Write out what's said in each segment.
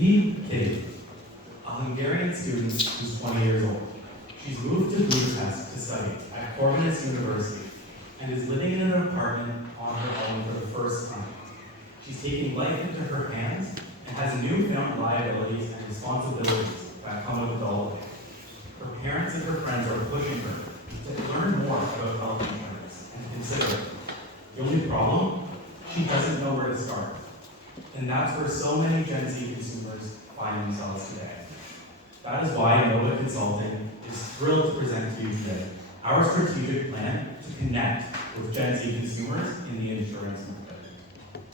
Meet Kitty, a Hungarian student who's 20 years old. She's moved to Budapest to study at Corvinus University and is living in an apartment on her own for the first time. She's taking life into her hands and has newfound liabilities and responsibilities that come with adulthood. Her parents and her friends are pushing her to learn more about health insurance and consider it. The only problem? She doesn't know where to start. And that's where so many Gen Z consumers find themselves today. That is why Nova Consulting is thrilled to present to you today our strategic plan to connect with Gen Z consumers in the insurance market.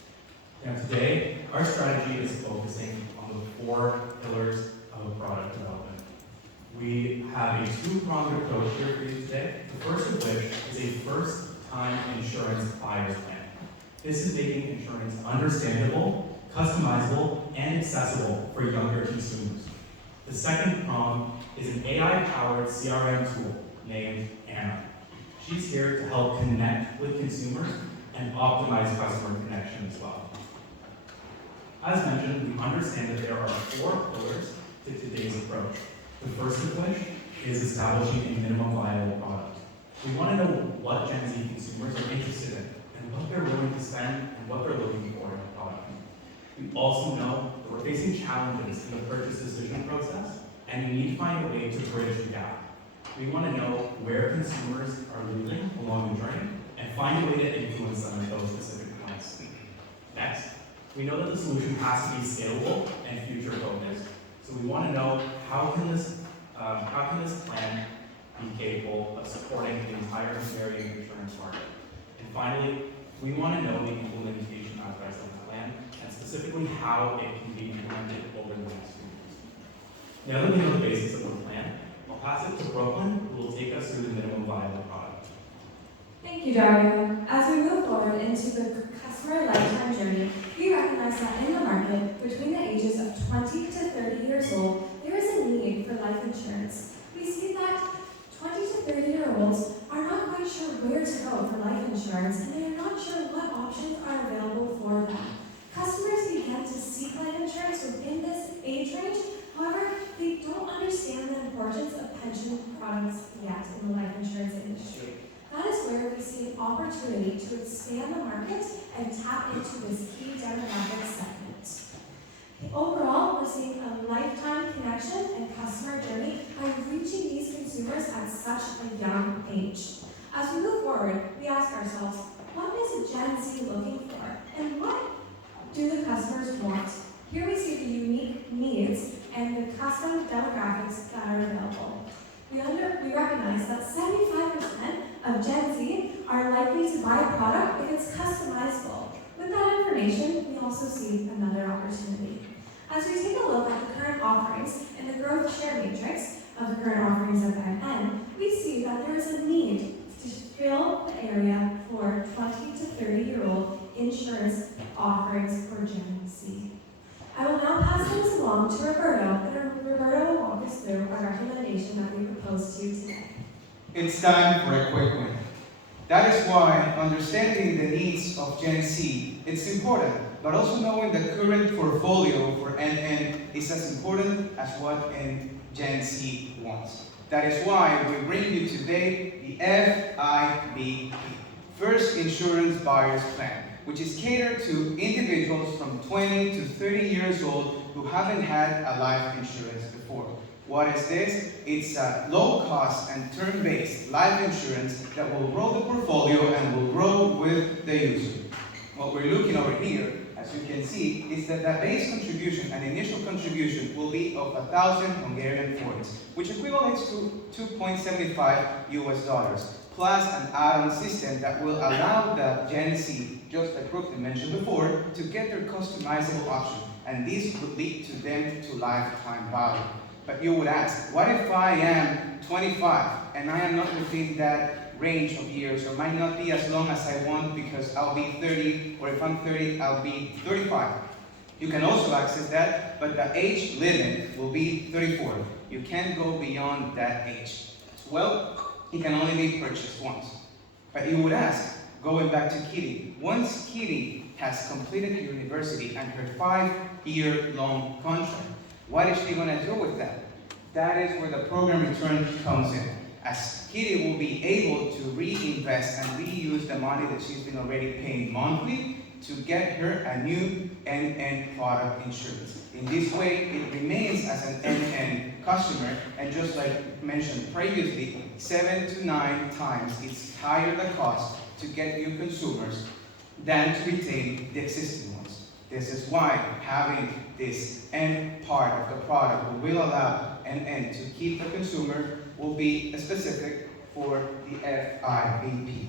Now today, our strategy is focusing on the 4 pillars of product development. We have a 2-pronged approach here for you today, the first of which is a first-time insurance buyer's plan. This is making insurance understandable, customizable, and accessible for younger consumers. The second prong is an AI-powered CRM tool named Anna. She's here to help connect with consumers and optimize customer connection as well. As mentioned, we understand that there are 4 pillars to today's approach. The first of which is establishing a minimum viable product. We want to know what Gen Z consumers are interested in and what they're willing to spend and what they're looking for in a product. We also know that we're facing challenges in the purchase decision process, and we need to find a way to bridge the gap. We want to know where consumers are losing along the journey and find a way to influence them at those specific points. Next, we know that the solution has to be scalable and future-focused. So we want to know how can this plan be capable of supporting the entire Hungarian insurance market. And finally, we want to know the implementation aspects of the plan and specifically how it can be implemented over the next few years. Now that we know the basics of the plan, I'll pass it to Brooklyn, who will take us through the minimum viable product. Thank you, Dario. As we move forward into the customer lifetime journey, we recognize that in the market, between the ages of 20 to 30 years old, there is a need for life insurance. We see that 20 to 30-year-olds are not quite sure where to go for life insurance, and they are not sure what options are available for them. Customers begin to seek life insurance within this age range. However, they don't understand the importance of pension products yet in the life insurance industry. That is where we see an opportunity to expand the market and tap into this key demographic segment. Overall, we're seeing a lifetime connection and customer journey by reaching these consumers at such a young age. As we move forward, we ask ourselves, what is Gen Z looking for? And what do the customers want? Here we see the unique needs and the custom demographics that are available. We recognize that 75% of Gen Z are likely to buy a product if it's customizable. With that information, we also see another opportunity. As we take a look at the current offerings and the growth share matrix of the current offerings at NN, we see that there is a need to fill the area for 20 to 30-year-old insurance offerings for Gen Z. I will now pass things along to Roberto, and Roberto will walk us through our recommendation that we propose to you today. It's time for a quick win. That is why understanding the needs of Gen Z is important, but also knowing the current portfolio for NN is as important as what Gen Z wants. That is why we bring you today the FIBP, First Insurance Buyer's Plan, which is catered to individuals from 20 to 30 years old who haven't had a life insurance before. What is this? It's a low-cost and term-based life insurance that will grow the portfolio and will grow with the user. What we're looking over here, as you can see, is that the base contribution and initial contribution will be of 1,000 Hungarian forints, which equates to $2.75 US, plus an add-on system that will allow the Gen Z, just like Brooklyn mentioned before, to get their customizable option. And this would lead to them to lifetime value. But you would ask, what if I am 25 and I am not within that range of years, or might not be as long as I want because I'll be 30, or if I'm 30, I'll be 35. You can also access that, but the age limit will be 34. You can't go beyond that age. Well, it can only be purchased once. But you would ask, going back to Kitty, once Kitty has completed her university and her 5-year-long contract. What is she going to do with that? That is where the program return comes in, as Kitty will be able to reinvest and reuse the money that she's been already paying monthly to get her a new end-to-end product insurance. In this way, it remains as an end-to-end customer, and just like mentioned previously, 7 to 9 times it's higher the cost to get new consumers than to retain the existing ones. This is why having this end part of the product will allow end to keep the consumer will be specific for the FIVP.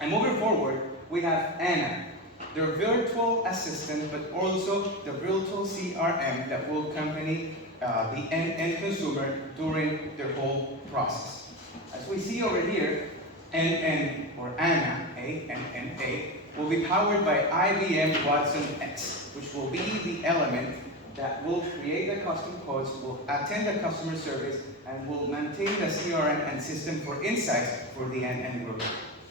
And moving forward, we have Anna, their virtual assistant, but also the virtual CRM that will accompany the end consumer during their whole process. As we see over here, NN or Anna, A, will be powered by IBM Watson X, which will be the element that will create the custom codes, will attend the customer service, and will maintain the CRM and system for insights for the NN group.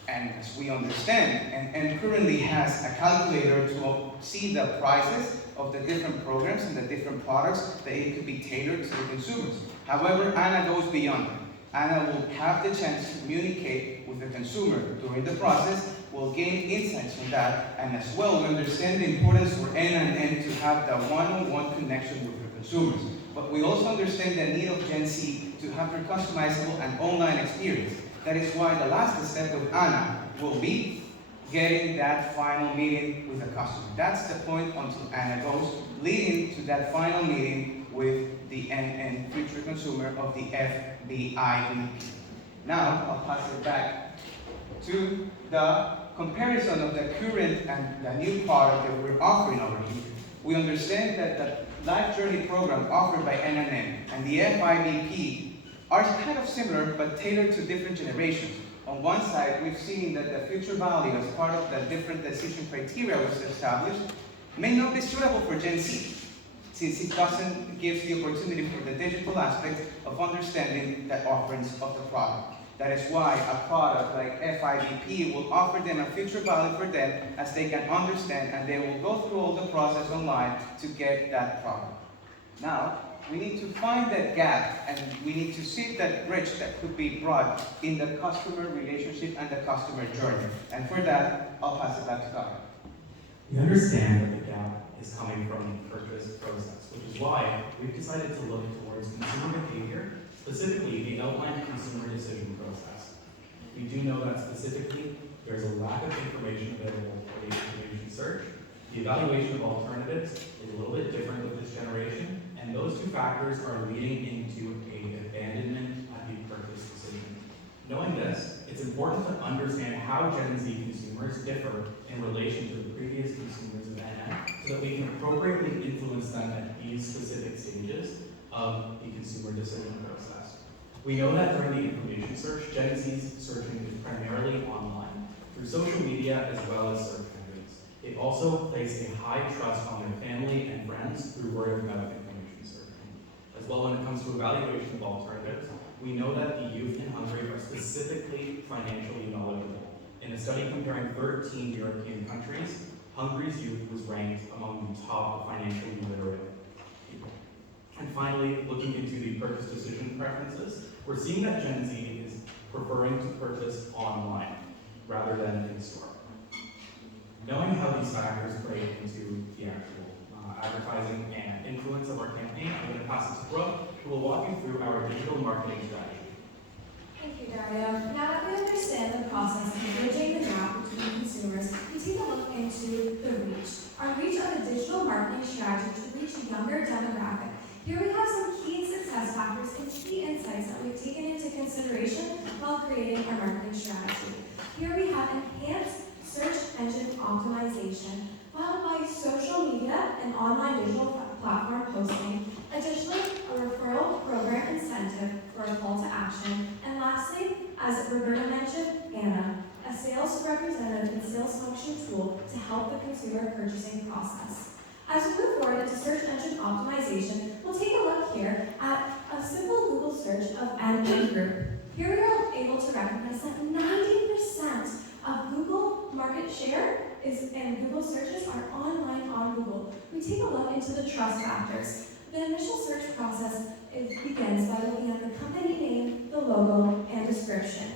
And as we understand, NN currently has a calculator to see the prices of the different programs and the different products that it could be tailored to the consumers. However, Anna goes beyond that. Anna will have the chance to communicate with the consumer during the process, will gain insights from that, and as well, we understand the importance for Anna and N to have the one-on-one connection with the consumers. But we also understand the need of Gen Z to have their customizable and online experience. That is why the last step with Anna will be getting that final meeting with the customer. That's the point until Anna goes, leading to that final meeting with the end future consumer of the FBIVP. Now, I'll pass it back to the comparison of the current and the new product that we're offering over here. We understand that the Life Journey program offered by NNN and the FIVP are kind of similar but tailored to different generations. On one side, we've seen that the future value as part of the different decision criteria was established may not be suitable for Gen Z, since it doesn't give the opportunity for the digital aspect of understanding the offerings of the product. That is why a product like FIVP will offer them a future value for them as they can understand, and they will go through all the process online to get that product. Now, we need to find that gap, and we need to see that bridge that could be brought in the customer relationship and the customer journey. And for that, I'll pass it back to Kyle. We understand that the gap is coming from the purchase process, which is why we've decided to look towards consumer behavior, specifically the outlined consumer decision process. We do know that specifically there's a lack of information available for the information search. The evaluation of alternatives is a little bit different with this generation, and those two factors are leading into an abandonment at the purchase decision. Knowing this, it's important to understand how Gen Z consumers differ in relation to the previous consumers of NN, so that we can appropriately influence them at these specific stages of the consumer decision process. We know that during the information search, Gen Z's searching is primarily online, through social media as well as search engines. They also place a high trust on their family and friends through word of mouth information searching. As well, when it comes to evaluation of alternatives, we know that the youth in Hungary are specifically financially knowledgeable. In a study comparing 13 European countries, Hungary's youth was ranked among the top financially literate people. And finally, looking into the purchase decision preferences, we're seeing that Gen Z is preferring to purchase online rather than in store. Knowing how these factors play into the actual advertising and influence of our campaign, I'm going to pass it to Brooke, who will walk you through our digital marketing strategy. Thank you, Dario. Now that we understand the process of bridging the gap between consumers, we take a look into the reach. Our reach of a digital marketing strategy to reach a younger demographic. Here we have some key success factors and key insights that we've taken into consideration while creating our marketing strategy. Here we have enhanced search engine optimization, followed by social media and online digital platform posting. Additionally, a referral program incentive for a call to action. And lastly, as Roberta mentioned, Anna, a sales representative and sales function tool to help the consumer purchasing process. As we move forward into search engine optimization, we'll take a look here at a simple Google search of NN Group. Here we are able to recognize that 90% of Google market share and Google searches Google, we take a look into the trust factors. The initial search process begins by looking at the company name, the logo, and description.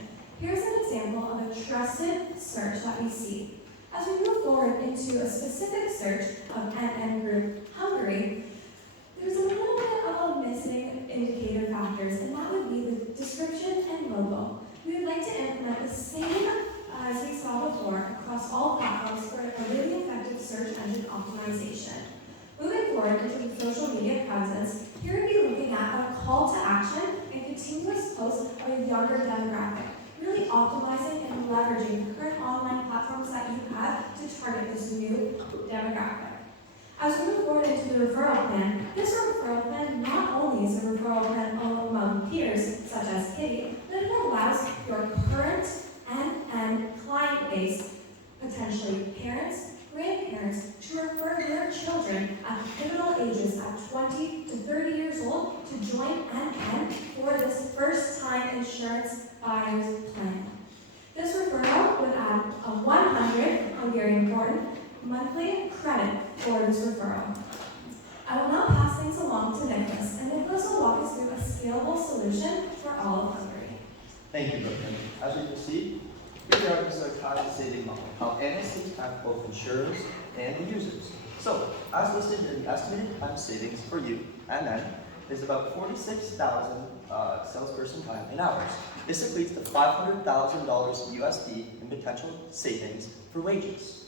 Here's an example of a trusted search that we see. As we move forward into a specific search of NN Group Hungary, there's a little bit of a missing indicator factors, and that would be the description and logo. We would like to implement the same as we saw before across all platforms for a really effective search engine optimization. Moving forward into the social media presence, here we'll be looking at a call to action and continuous posts of a younger demographic, really optimizing and leveraging the current online platforms that you have to target this new demographic. As we move forward into the referral plan, this referral plan not only is a referral plan among peers, such as Kitty, but it allows your current and client base, potentially parents, grandparents, to refer their children at pivotal ages at 20 to 30 years old to join NN for this first-time insurance buyer's plan. This referral would add a 100 Hungarian forint monthly credit for this referral. I will now pass things along to Nicholas, and Nicholas will walk us through a scalable solution for all of Hungary. Thank you, Brooklyn. As we proceed, we are our time saving model, how NSCs have both insurers and the users. So, as listed in the estimated time savings for you and then is about 46,000 salesperson time in hours. This equates to $500,000 USD in potential savings for wages.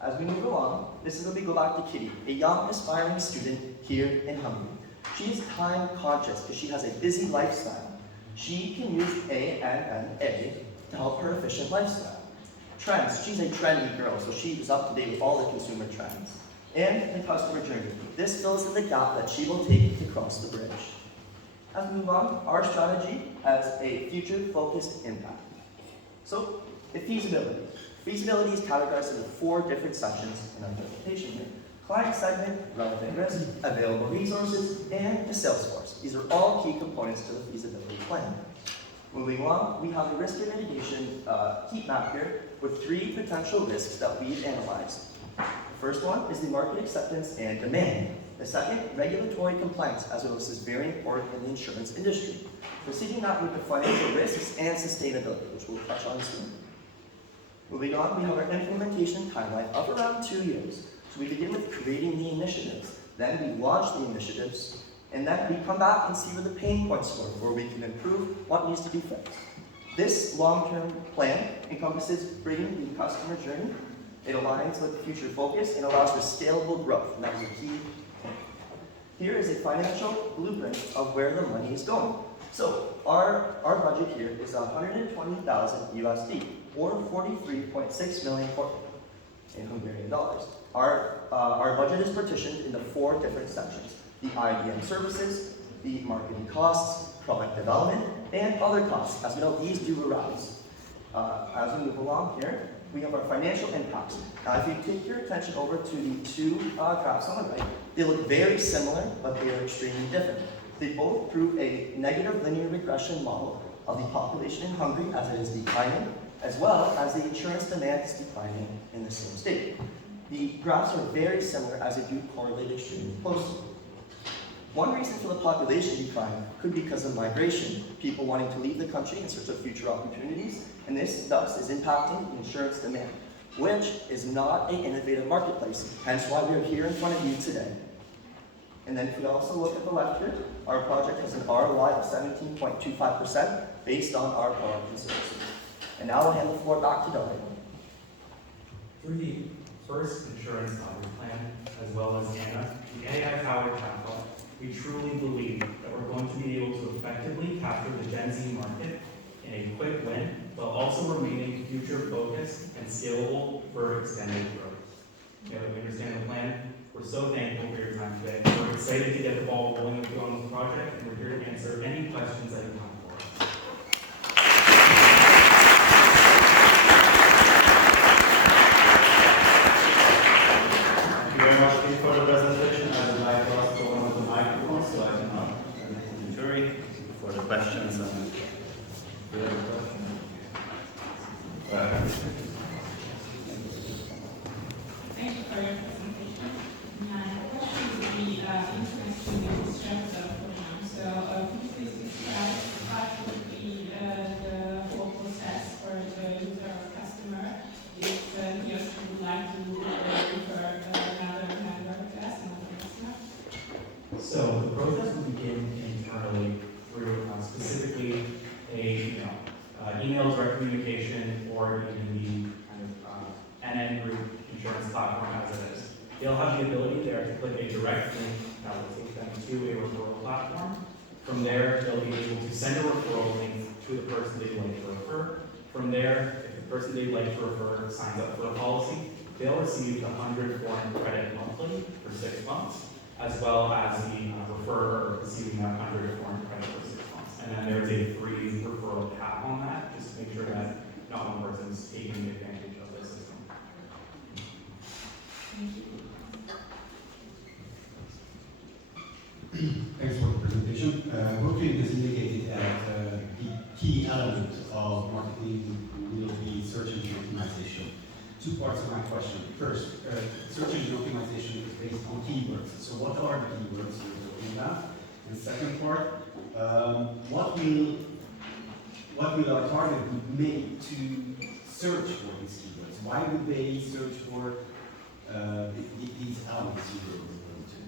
As we move along, this is where we go back to Kitty, a young aspiring student here in Hungary. She is time conscious because she has a busy lifestyle. She can use ANNA to help her efficient lifestyle. Trends, she's a trendy girl, so she is up to date with all the consumer trends. And the customer journey, this fills in the gap that she will take to cross the bridge. As we move on, our strategy has a future-focused impact. So, the feasibility. Feasibility is categorized into 4 different sections in our presentation here. Client segment, relevant risk, available resources, and the sales force. These are all key components to the feasibility plan. Moving on, we have a risk and mitigation heat map here with 3 potential risks that we've analyzed. The first one is the market acceptance and demand. The second, regulatory compliance, as well as this is very important in the insurance industry. Proceeding that with the financial risks and sustainability, which we'll touch on soon. Moving on, we have our implementation timeline of around 2 years. So we begin with creating the initiatives, then we launch the initiatives, and then we come back and see where the pain points were, where we can improve what needs to be fixed. This long-term plan encompasses bringing the customer journey. It aligns with the future focus and allows for scalable growth, and that is a key point. Here is a financial blueprint of where the money is going. So our budget here is 120,000 USD, or 43.6 million in Hungarian dollars. Our budget is partitioned into 4 different sections: the IBM services, the marketing costs, product development, and other costs. As we know, these do arise. As we move along here, we have our financial impacts. Now, if you take your attention over to the 2 graphs on the right, they look very similar, but they are extremely different. They both prove a negative linear regression model of the population in Hungary as it is declining, as well as the insurance demand is declining in the same state. The graphs are very similar as they do correlate extremely closely. One reason for the population decline could be because of migration, people wanting to leave the country in search of future opportunities, and this thus is impacting insurance demand, which is not an innovative marketplace, hence why we are here in front of you today. And then if we also look at the left here, our project has an ROI of 17.25% based on our product and services. And now I'll hand the floor back to Dario. Through the first insurance summary plan, as well as ANA, the AI-powered chatbot, we truly believe that we're going to be able to effectively capture the Gen Z market in a quick win, while also remaining future-focused and scalable for extended growth. Now that we understand the plan, we're so thankful for your time today. We're excited to get the ball rolling with you on this project, and we're here to answer any questions that you have for us. Thank you very much for the presentation. I would like to ask for one of the microphones so I can have the jury for the questions. Thank you for your presentation. So the process will begin internally through specifically a email direct communication or even the kind of NN group insurance platform as it is. They'll have the ability there to click a direct link that will take them to a referral platform. From there, they'll be able to send a referral link to the person they'd like to refer. From there, if the person they'd like to refer signs up for a policy, they'll receive the 100 foreign credit monthly for 6 months, as well as the referrer receiving that 100 foreign credit for 6 months. And then there's a free referral cap on that, just to make sure that not one person's taking advantage of the system. Thank you. Thanks for the presentation. Brooklyn has indicated that the key element of marketing will be search engine optimization. Two parts of my question. First, search engine optimization is based on keywords. So what are the keywords you're talking about? And second part, what will our target group make to search for these keywords? Why would they search for these elements you were referring to?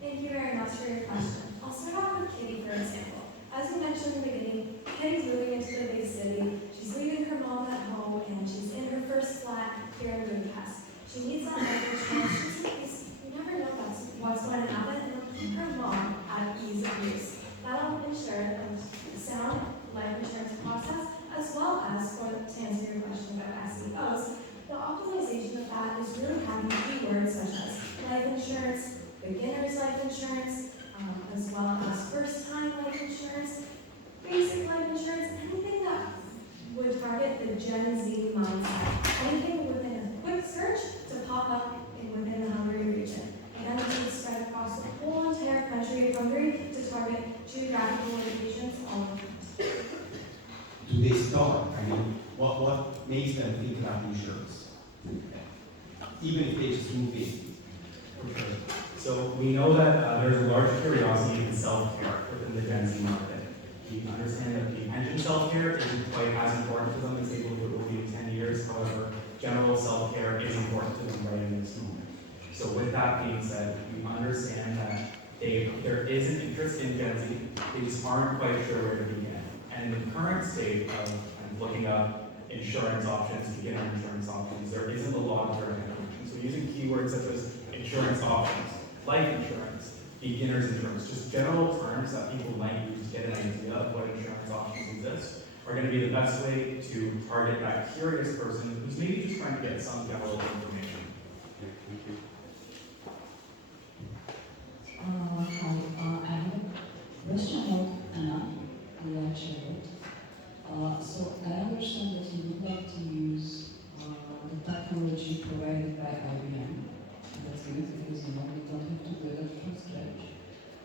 Thank you very much for your question. I'll start off with Kitty, for example. As you mentioned in the beginning, Kitty's moving into the big city. She's leaving her mom at home, and she's in her first flat here in Budapest. She needs that life insurance just in case you never know what's going to happen, and it'll keep her mom at ease of use. That'll ensure a sound life insurance process, as well as, to answer your question about SEOs, the optimization of that is really having keywords such as life insurance, beginner's life insurance, as well as first-time life insurance, basic life insurance, anything that would target the Gen Z mindset, anything within a quick search to pop up within the Hungary region. And this would spread across the whole entire country of Hungary to target geographical locations all over. Do they start? I mean, what makes them think about insurance? Even if they just move in. For sure. So we know that there's a large curiosity in self-care within the Gen Z market. We understand that the pension self-care isn't quite as important to them as they will be in 10 years. However, general self-care is important to them right in this moment. So with that being said, we understand that there is an interest in Gen Z. They just aren't quite sure where to begin. And in the current state of looking up insurance options, beginner insurance options, there isn't a lot of direct information. So using keywords such as insurance options, life insurance, beginner's insurance, just general terms that people might use to get an idea of what insurance options exist, are going to be the best way to target that curious person who's maybe just trying to get some general information. Hi, I have a question about Anna, the chatbot. So I understand that you would like to use the technology provided by IBM. That's good because we don't have to build it from scratch.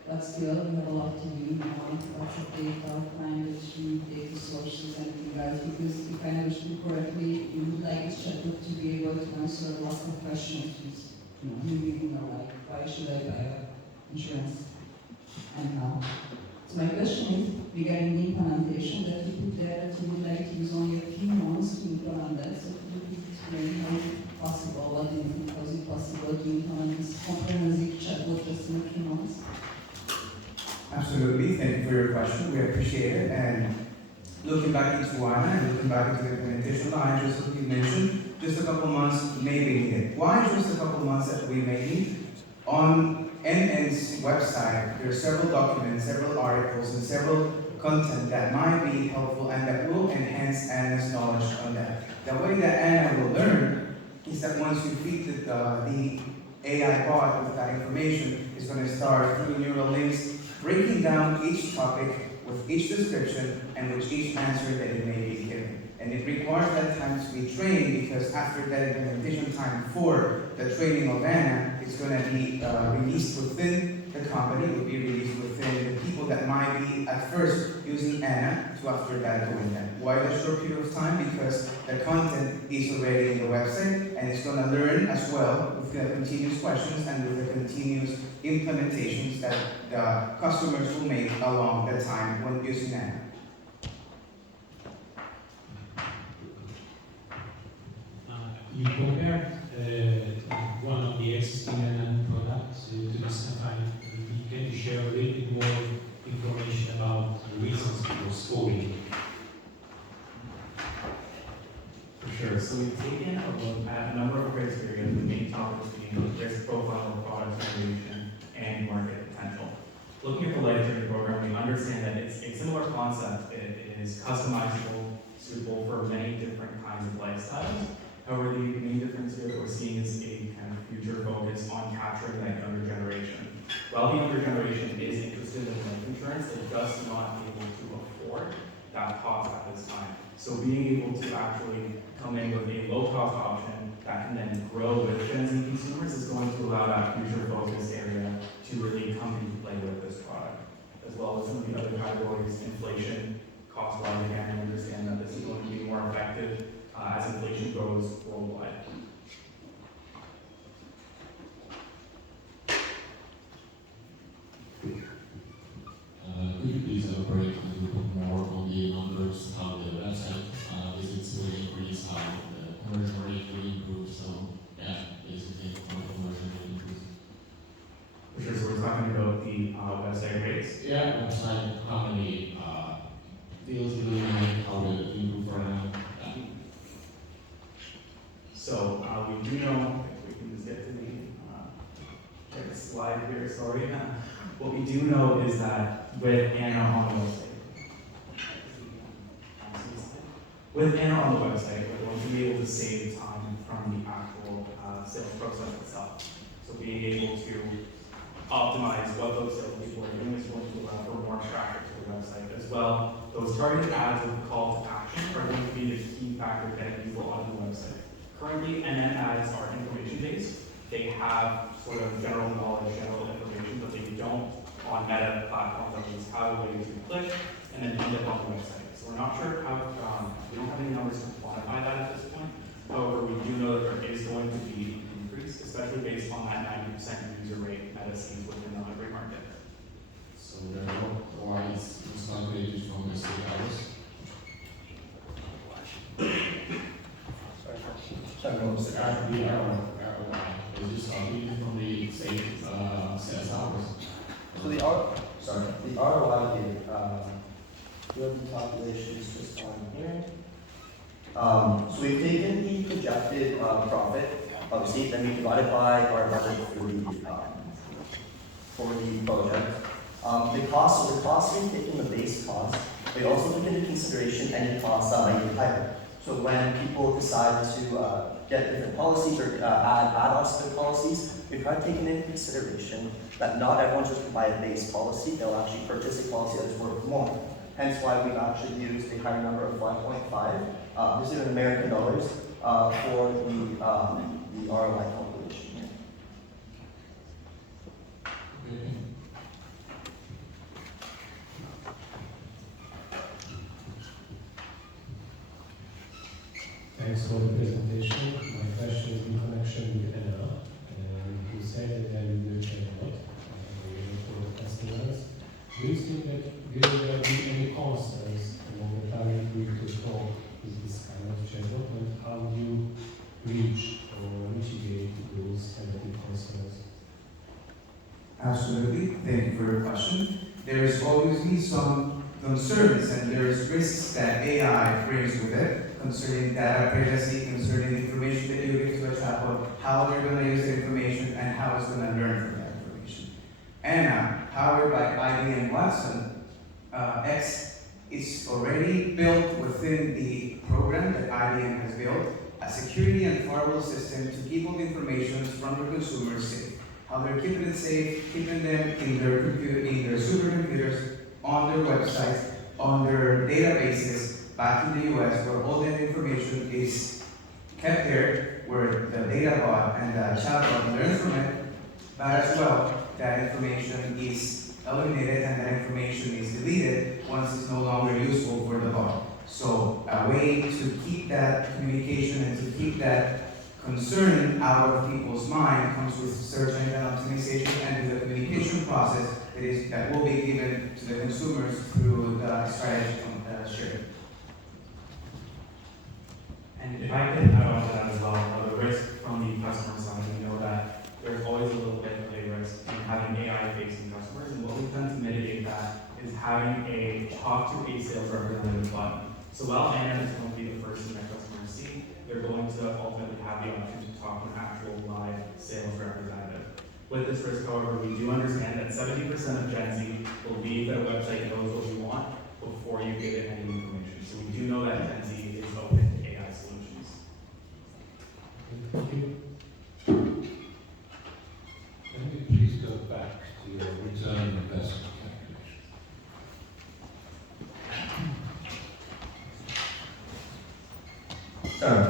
But still, we have a lot to do now, lots of data, language, data sources, and everything else. Because if I understood correctly, you would like this chatbot to be able to answer lots of questions. You know, like, why should I buy insurance? And now. So my question is regarding the implementation that you put there, that you would like to use only a few months to implement that. So could you explain how is it possible? What do you think? How is it possible to implement this comprehensive chatbot just in a few months? Absolutely, thank you for your question. We appreciate it. And looking back into ANA and looking back into the implementation line, just like you mentioned, just a couple months may be needed. Why just a couple months that we may need? On NN's website, there are several documents, several articles, and several content that might be helpful and that will enhance Anna's knowledge on that. The way that Anna will learn is that once you feed the AI bot with that information, it's going to start through neural links, breaking down each topic with each description and with each answer that it may be given. And it requires that time to be trained because after that implementation time for the training of Anna, it's going to be released within the company, it will be released within the people that might be at first using Anna to after that doing that. Why that short period of time? Because the content is already in the website and it's going to learn as well with the continuous questions and with the continuous implementations that the customers will make along the time when using Anna. You compared one of the existing NN products to this kind of can you share a little bit more information about the reasons for scoring? For sure. So we've taken a look at a number of criteria, the main topics being risk profile, product generation, and market potential. Looking at the life journey program, we understand that it's a similar concept. It is customizable, suitable for many different kinds of lifestyles. However, the main difference here that we're seeing is a kind of future focus on capturing that younger generation. While the younger generation is interested in life insurance, they're just not able to afford that cost at this time. So being able to actually come in with a low-cost option that can then grow with Gen Z consumers is going to allow that future focus area to really come into play with this product, as well as some of the other categories, inflation, cost-wise, again, I understand that this is going to be more effective as inflation goes worldwide. Could you please elaborate a little bit more on the numbers, how the website visits will increase, how the conversion rate will improve? So, yeah, basically, how the conversion rate improves. For sure, so we're talking about the website rates. Yeah, website, how many deals will you make, how will it improve for them? Yeah. So we do know, if we can just get to the slide here, sorry. What we do know is that with Anna on the website, we're going to be able to save time from the actual sales process itself. So being able to optimize what those salespeople are doing is going to allow for more traffic to the website as well. Those targeted ads with call to action are going to be the key factor getting people on the website. Currently, NN ads are information-based. They have sort of general knowledge, general information, but they don't on meta platforms that just have a way to click and then end up on the website. So we're not sure how, we don't have any numbers to quantify that at this point. However, we do know that there is going to be an increase, especially based on that 90% user rate Meta sees within the library market. So, therefore, why is this calculated from the state hours? Sorry, what was The ROI, is this calculated from the state sales hours? So the ROI here, doing the calculations just on here. So we've taken the projected profit, obviously, then we divided by our budget for the project. The cost, we've taken the base cost. We also took into consideration any costs that might be higher. So when people decide to get different policies or add add-ons to their policies, we've had taken into consideration that not everyone's just going to buy a base policy, they'll actually purchase a policy that is worth more. Hence why we've actually used a higher number of 5.5, this is in American dollars, for the ROI calculation here. Okay. Thanks for the presentation. My question is in connection with Anna. You said that you will share a lot for the customers. Do you think that will there be any concerns among the target group to cope with this kind of chatbot, and how do you reach or mitigate those negative concerns? Absolutely. Thank you for your question. There is obviously some concerns and there is risks that AI brings with it concerning data privacy, concerning information that you give to a chatbot, how they're going to use the information, and how it's going to learn from that information. Anna, powered by IBM Watson, X is already built within the program that IBM has built, a security and firewall system to keep all the information from the consumers safe. How they're keeping it safe, keeping them in their computer, in their supercomputers, on their websites, on their databases back in the US, where all that information is kept there, where the data bot and the chatbot learns from it, but as well, that information is eliminated and that information is deleted once it's no longer useful for the bot. So a way to keep that communication and to keep that concern out of people's mind comes with search engine optimization and with the communication process that will be given to the consumers through the strategy sharing. And if I could add on to that as well, the risk from the customer side, we know that there's always a little bit of a risk in having AI-facing customers, and what we've done to mitigate that is having a talk to a sales representative button. So while Anna is going to be the first thing that customers see, they're going to ultimately have the option to talk to an actual live sales representative. With this risk, however, we do understand that 70% of Gen Z believe that a website knows what you want before you give it any information. So we do know that Gen Z is open to AI solutions. Thank you. Can we please go back to your return on investment calculation? Sorry.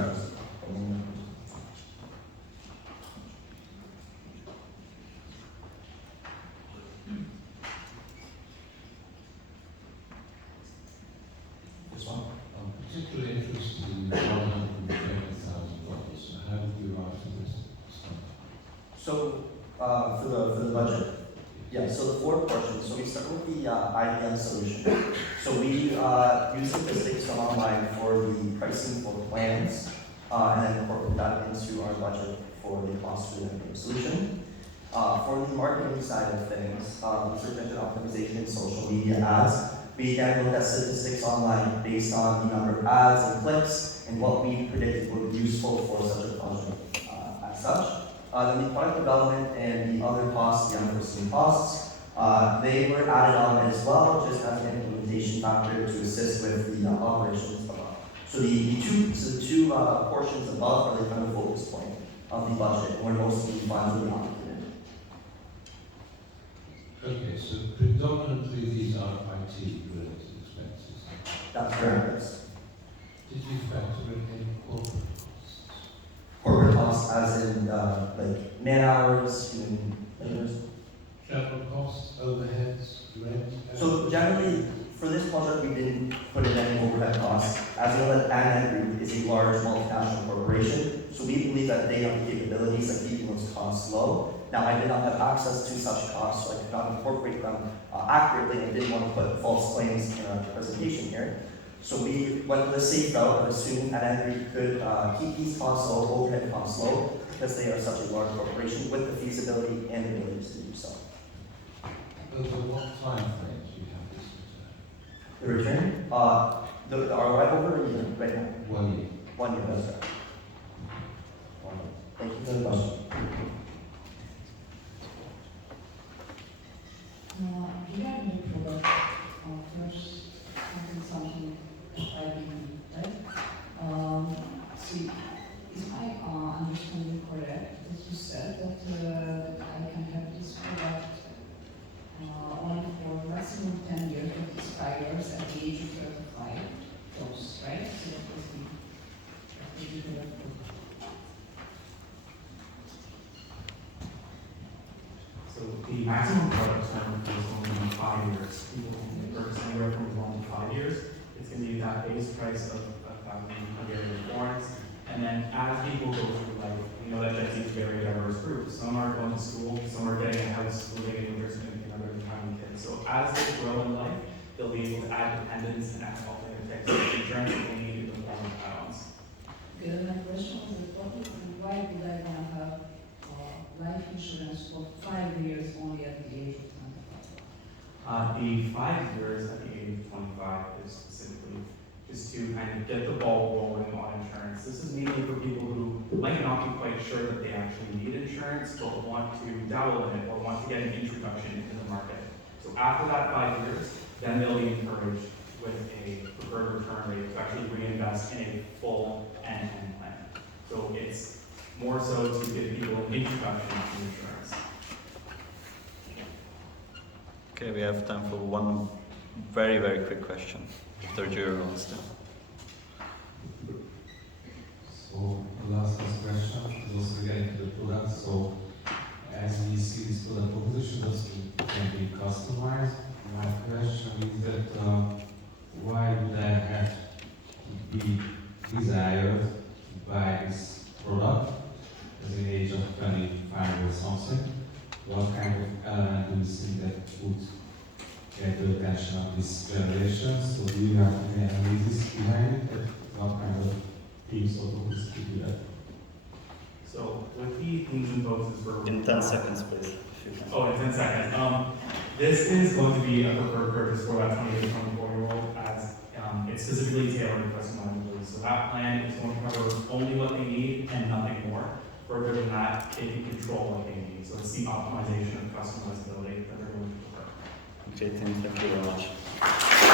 This one? I'm particularly interested in $120,000. How did you arrive at this number? So, for the budget. Yeah, so the four portions. So we start with the IBM solution. So we use statistics from online for the pricing for plans, and then incorporate that into our budget for the cost of the IBM solution. For the marketing side of things, search engine optimization and social media ads, we then look at statistics online based on the number of ads and clicks and what we predicted would be useful for such a project as such. Then the product development and the other costs, the unforeseen costs, they were added on as well, just as an implementation factor to assist with the operations above. So the two portions above are the kind of focus point of the budget, where most of the funds will be allocated. Okay, so predominantly these are IT-related expenses. That's correct. Did you factor in any corporate costs? Corporate costs, as in like man hours, human labors. Travel costs, overheads, rent? So generally, for this project, we didn't put in any overhead costs. As you know, that Anna Group is a large multinational corporation, so we believe that they have the capabilities of keeping those costs low. Now, I did not have access to such costs, so I could not incorporate them accurately, and didn't want to put false claims in our presentation here. So we went the safe route of assuming that Anna Group could keep these costs low, overhead costs low, because they are such a large corporation with the feasibility and abilities to do so. Over what time frame do you have this return? The return, the ROI over a year right now. 1 year. 1 year, that's right. Thank you for the question. Regarding the product, first something I didn't, right? See, is my understanding correct that you said that I can have this product only for maximum 10 years, but it expires at the age of 35, those, right? So that was the product. So the maximum product term is going to be 5 years. People can purchase anywhere from 1 to 5 years. It's going to be that base price of 1,000 Hungarian forints. And then as people go through life, we know that Gen Z is a very diverse group. Some are going to school, some are getting a house, living in their significant other and having kids. So as they grow in life, they'll be able to add dependents and add alternative types of insurance that they need in the form of add-ons. Okay, then my question was why would I want to have life insurance for 5 years only at the age of 25? The 5 years at the age of 25 is specifically just to kind of get the ball rolling on insurance. This is mainly for people who might not be quite sure that they actually need insurance, but want to dabble in it or want to get an introduction into the market. So after that 5 years, then they'll be encouraged with a preferred return rate to actually reinvest in a full end-to-end plan. So it's more so to give people an introduction to insurance. Okay, we have time for one very, very quick question. If the jury wants to. So the last question is also related to the product. So as we see this product proposition that can be customized, my question is that why would I have to be desired to buy this product at the age of 25 or something? What kind of element do you think that would get the attention of this generation? So do you have any analysis behind it? What kind of themes or topics to do that? So with the themes and focuses for In 10 seconds, please. Oh, in 10 seconds. This is going to be a preferred purchase for that 20 to 24-year-old as it's specifically tailored to customizability. So that plan is going to cover only what they need and nothing more. Further than that, they can control what they need. So it's the optimization of customizability that they're going to prefer. Okay, thank you very much.